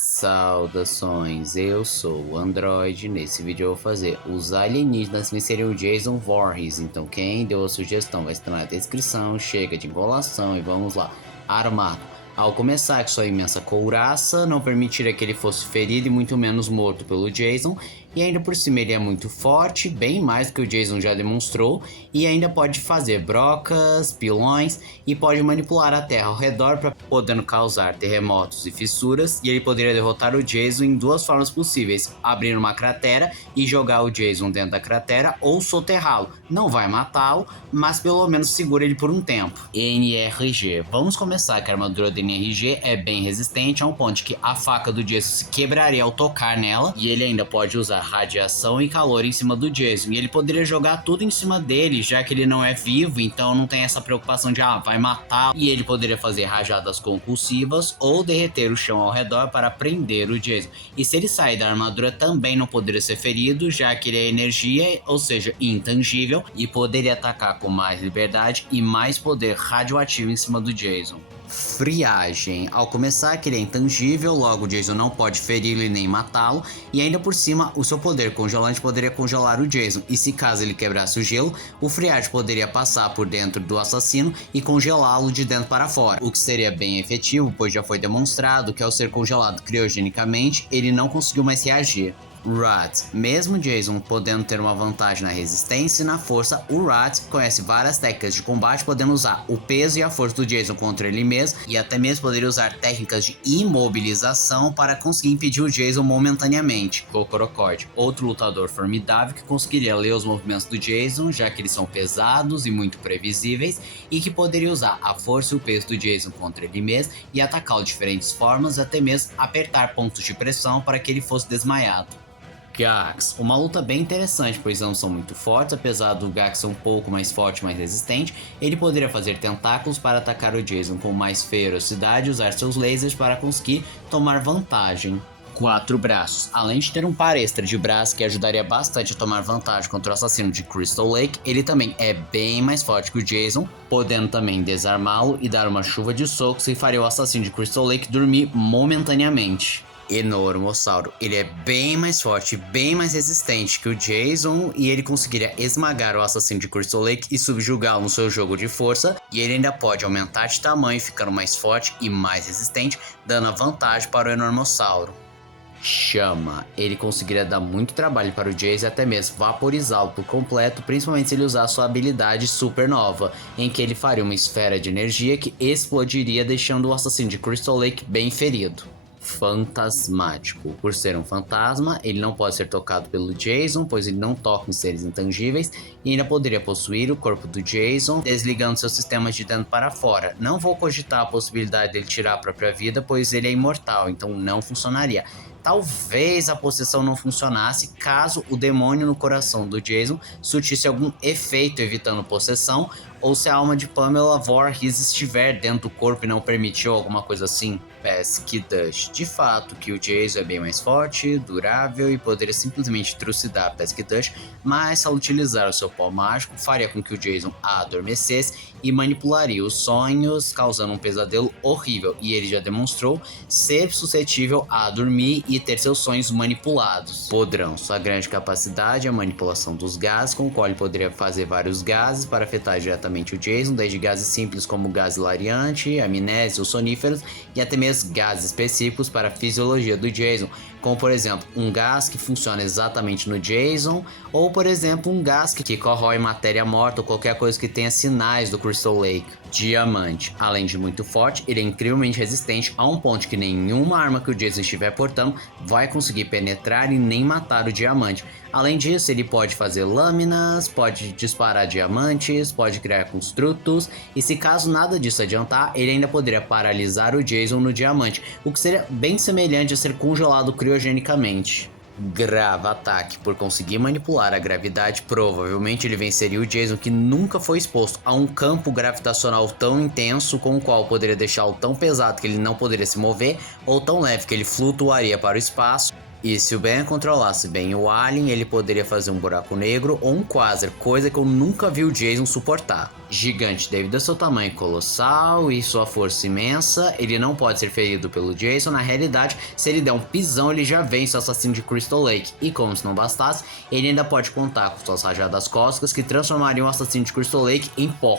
Saudações, eu sou o Android. Nesse vídeo eu vou fazer os alienígenas vencerem o Jason Voorhees. Então quem deu a sugestão vai estar na descrição. Chega de enrolação e vamos lá. Armado. Ao começar com sua imensa couraça, não permitiria que ele fosse ferido e muito menos morto pelo Jason. E ainda por cima ele é muito forte, bem mais do que o Jason já demonstrou. E ainda pode fazer brocas, pilões e pode manipular a terra ao redor, podendo causar terremotos e fissuras. E ele poderia derrotar o Jason em duas formas possíveis: abrir uma cratera e jogar o Jason dentro da cratera, ou soterrá-lo. Não vai matá-lo, mas pelo menos segura ele por um tempo. NRG. Vamos começar que a armadura do NRG é bem resistente, a um ponto que a faca do Jason se quebraria ao tocar nela. E ele ainda pode usar radiação e calor em cima do Jason. E ele poderia jogar tudo em cima dele, já que ele não é vivo, então não tem essa preocupação de vai matar. E ele poderia fazer rajadas concussivas ou derreter o chão ao redor para prender o Jason. E se ele sair da armadura também não poderia ser ferido, já que ele é energia, ou seja, intangível, e poderia atacar com mais liberdade e mais poder radioativo em cima do Jason. Friagem. Ao começar que ele é intangível, logo o Jason não pode feri-lo e nem matá-lo, e ainda por cima o seu poder congelante poderia congelar o Jason, e se caso ele quebrasse o gelo, o Friagem poderia passar por dentro do assassino e congelá-lo de dentro para fora, o que seria bem efetivo, pois já foi demonstrado que ao ser congelado criogenicamente, ele não conseguiu mais reagir. Rat. Mesmo Jason podendo ter uma vantagem na resistência e na força, o Rat conhece várias técnicas de combate, podendo usar o peso e a força do Jason contra ele mesmo, e até mesmo poderia usar técnicas de imobilização para conseguir impedir o Jason momentaneamente. Cocorocord, outro lutador formidável que conseguiria ler os movimentos do Jason, já que eles são pesados e muito previsíveis, e que poderia usar a força e o peso do Jason contra ele mesmo e atacá-lo de diferentes formas, até mesmo apertar pontos de pressão para que ele fosse desmaiado. Gax, uma luta bem interessante, pois ambos são muito fortes. Apesar do Gax ser um pouco mais forte e mais resistente, ele poderia fazer tentáculos para atacar o Jason com mais ferocidade e usar seus lasers para conseguir tomar vantagem. 4 braços. Além de ter um par extra de braço que ajudaria bastante a tomar vantagem contra o assassino de Crystal Lake, ele também é bem mais forte que o Jason, podendo também desarmá-lo e dar uma chuva de socos que faria o assassino de Crystal Lake dormir momentaneamente. Enormossauro. Ele é bem mais forte, bem mais resistente que o Jason, e ele conseguiria esmagar o assassino de Crystal Lake e subjugá-lo no seu jogo de força, e ele ainda pode aumentar de tamanho, ficando mais forte e mais resistente, dando a vantagem para o Enormossauro. Chama. Ele conseguiria dar muito trabalho para o Jason e até mesmo vaporizá-lo por completo, principalmente se ele usar sua habilidade Supernova, em que ele faria uma esfera de energia que explodiria, deixando o assassino de Crystal Lake bem ferido. Fantasmático. Por ser um fantasma, ele não pode ser tocado pelo Jason, pois ele não toca em seres intangíveis, e ainda poderia possuir o corpo do Jason, desligando seus sistemas de dentro para fora. Não vou cogitar a possibilidade dele tirar a própria vida, pois ele é imortal, então não funcionaria. Talvez a possessão não funcionasse caso o demônio no coração do Jason surtisse algum efeito evitando possessão, ou se a alma de Pamela Voorhees estiver dentro do corpo e não permitiu alguma coisa assim. Pesky Dust. De fato que o Jason é bem mais forte, durável e poderia simplesmente trucidar Pesky Dust, mas ao utilizar o seu pó mágico faria com que o Jason a adormecesse e manipularia os sonhos, causando um pesadelo horrível, e ele já demonstrou ser suscetível a dormir e ter seus sonhos manipulados. Podrão. Sua grande capacidade é a manipulação dos gases, com o qual ele poderia fazer vários gases para afetar diretamente o Jason, desde gases simples como gás hilariante, amnésia ou soníferos, e até mesmo gases específicos para a fisiologia do Jason, como por exemplo um gás que funciona exatamente no Jason, ou por exemplo um gás que corrói matéria morta ou qualquer coisa que tenha sinais do Crystal Lake. Diamante. Além de muito forte, ele é incrivelmente resistente a um ponto que nenhuma arma que o Jason estiver portando vai conseguir penetrar e nem matar o diamante. Além disso, ele pode fazer lâminas, pode disparar diamantes, pode criar construtos, e se caso nada disso adiantar, ele ainda poderia paralisar o Jason no diamante, o que seria bem semelhante a ser congelado criogenicamente. Grava ataque. Por conseguir manipular a gravidade, provavelmente ele venceria o Jason, que nunca foi exposto a um campo gravitacional tão intenso, com o qual poderia deixá-lo tão pesado que ele não poderia se mover, ou tão leve que ele flutuaria para o espaço. E se o Ben controlasse bem o Alien, ele poderia fazer um buraco negro ou um quasar, coisa que eu nunca vi o Jason suportar. Gigante devido ao seu tamanho colossal e sua força imensa, ele não pode ser ferido pelo Jason. Na realidade, se ele der um pisão, ele já vence o assassino de Crystal Lake. E como se não bastasse, ele ainda pode contar com suas rajadas cósmicas que transformariam o assassino de Crystal Lake em pó.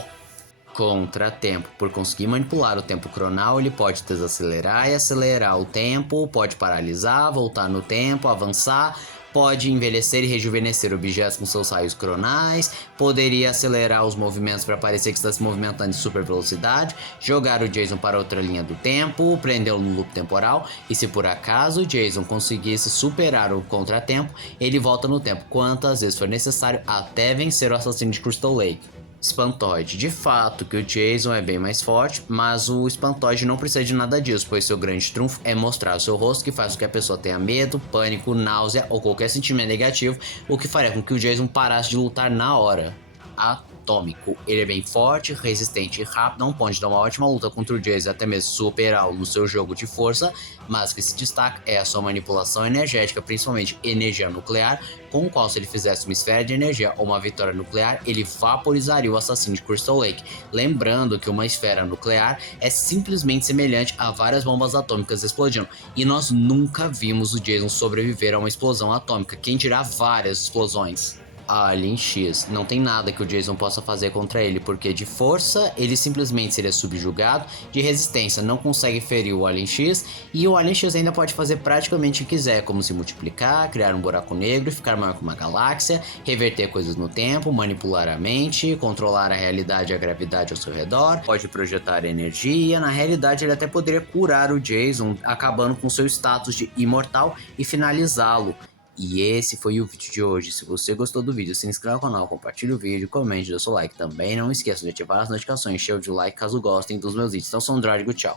Contratempo. Por conseguir manipular o tempo cronal, ele pode desacelerar e acelerar o tempo, pode paralisar, voltar no tempo, avançar, pode envelhecer e rejuvenescer objetos com seus raios cronais, poderia acelerar os movimentos para parecer que está se movimentando em super velocidade, jogar o Jason para outra linha do tempo, prendê-lo no loop temporal, e se por acaso o Jason conseguisse superar o contratempo, ele volta no tempo quantas vezes for necessário até vencer o assassino de Crystal Lake. Espantoide. De fato que o Jason é bem mais forte, mas o Espantoide não precisa de nada disso, pois seu grande trunfo é mostrar o seu rosto, que faz com que a pessoa tenha medo, pânico, náusea ou qualquer sentimento negativo, o que faria com que o Jason parasse de lutar na hora. Atômico. Ele é bem forte, resistente e rápido, não pode dar uma ótima luta contra o Jason, até mesmo superá-lo no seu jogo de força, mas o que se destaca é a sua manipulação energética, principalmente energia nuclear, com o qual, se ele fizesse uma esfera de energia ou uma vitória nuclear, ele vaporizaria o assassino de Crystal Lake. Lembrando que uma esfera nuclear é simplesmente semelhante a várias bombas atômicas explodindo, e nós nunca vimos o Jason sobreviver a uma explosão atômica, quem dirá várias explosões. Alien X. Não tem nada que o Jason possa fazer contra ele, porque de força ele simplesmente seria subjugado, de resistência não consegue ferir o Alien X, e o Alien X ainda pode fazer praticamente o que quiser, como se multiplicar, criar um buraco negro, ficar maior que uma galáxia, reverter coisas no tempo, manipular a mente, controlar a realidade e a gravidade ao seu redor, pode projetar energia. Na realidade, ele até poderia curar o Jason, acabando com seu status de imortal e finalizá-lo. E esse foi o vídeo de hoje. Se você gostou do vídeo, se inscreva no canal, compartilhe o vídeo, comente, dê seu like. Também não esqueça de ativar as notificações, show de like caso gostem dos meus vídeos. Então, sou o Andróigo, tchau.